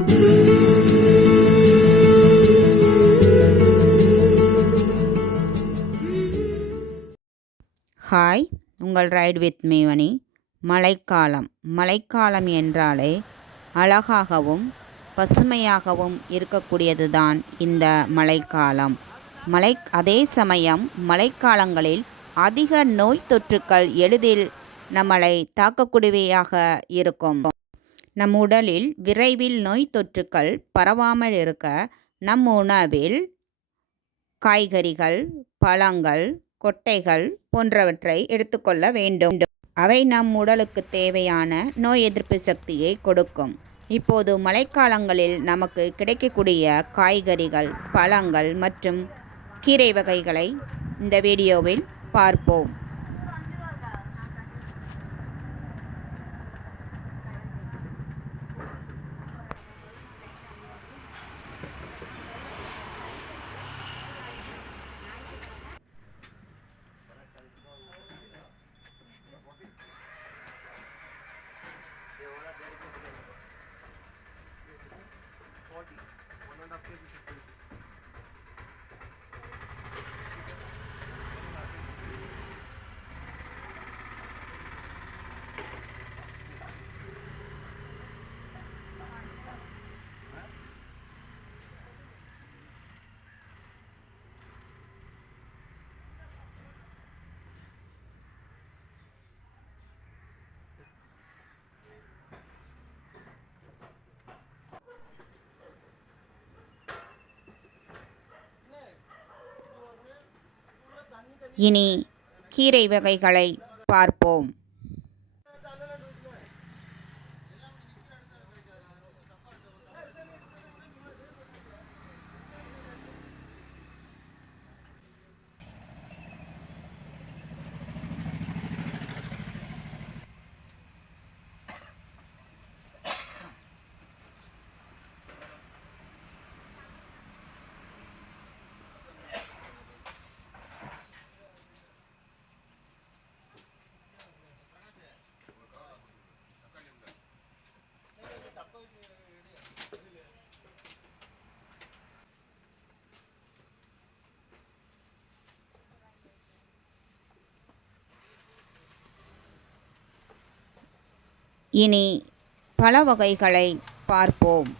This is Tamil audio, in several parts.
ஹாய், உங்கள் ரைட் வித் மீ மணி. மழைக்காலம். மழைக்காலம் என்றாலே அழகாகவும் பசுமையாகவும் இருக்கக்கூடியது தான் இந்த மழைக்காலம். அதே சமயம் மழைக்காலங்களில் அதிக நோய் தொற்றுக்கள் எளிதில் நம்மளை தாக்கக்கூடியவையாக இருக்கும். நம் உடலில் விரைவில் நோய் தொற்றுக்கள் பரவாமல் இருக்க நம் உணவில் காய்கறிகள், பழங்கள், கொட்டைகள் போன்றவற்றை எடுத்துக்கொள்ள வேண்டும். அவை நம் உடலுக்கு தேவையான நோய் எதிர்ப்பு சக்தியை கொடுக்கும். இப்போது மழைக்காலங்களில் நமக்கு கிடைக்கக்கூடிய காய்கறிகள், பழங்கள் மற்றும் கீரை வகைகளை இந்த வீடியோவில் பார்ப்போம். இனி கீரை வகைகளை பார்ப்போம். இனி பழ வகைகளை பார்ப்போம்.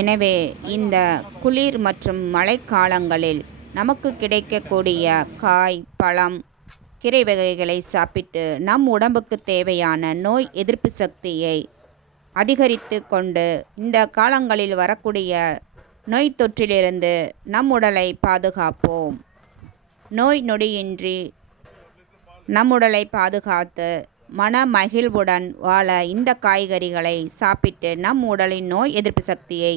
எனவே இந்த குளிர் மற்றும் மழைக்காலங்களில் நமக்கு கிடைக்கக்கூடிய காய், பழம், கீரை வகைகளை சாப்பிட்டு நம் உடம்புக்கு தேவையான நோய் எதிர்ப்பு சக்தியை அதிகரித்து கொண்டு இந்த காலங்களில் வரக்கூடிய நோய் தொற்றிலிருந்து நம் உடலை பாதுகாப்போம். நோய் நொடியின்றி நம் உடலை பாதுகாத்து மன மகிழ்வுடன் வாழ இந்த காய்கறிகளை சாப்பிட்டு நம் உடலின் நோய் எதிர்ப்பு சக்தியை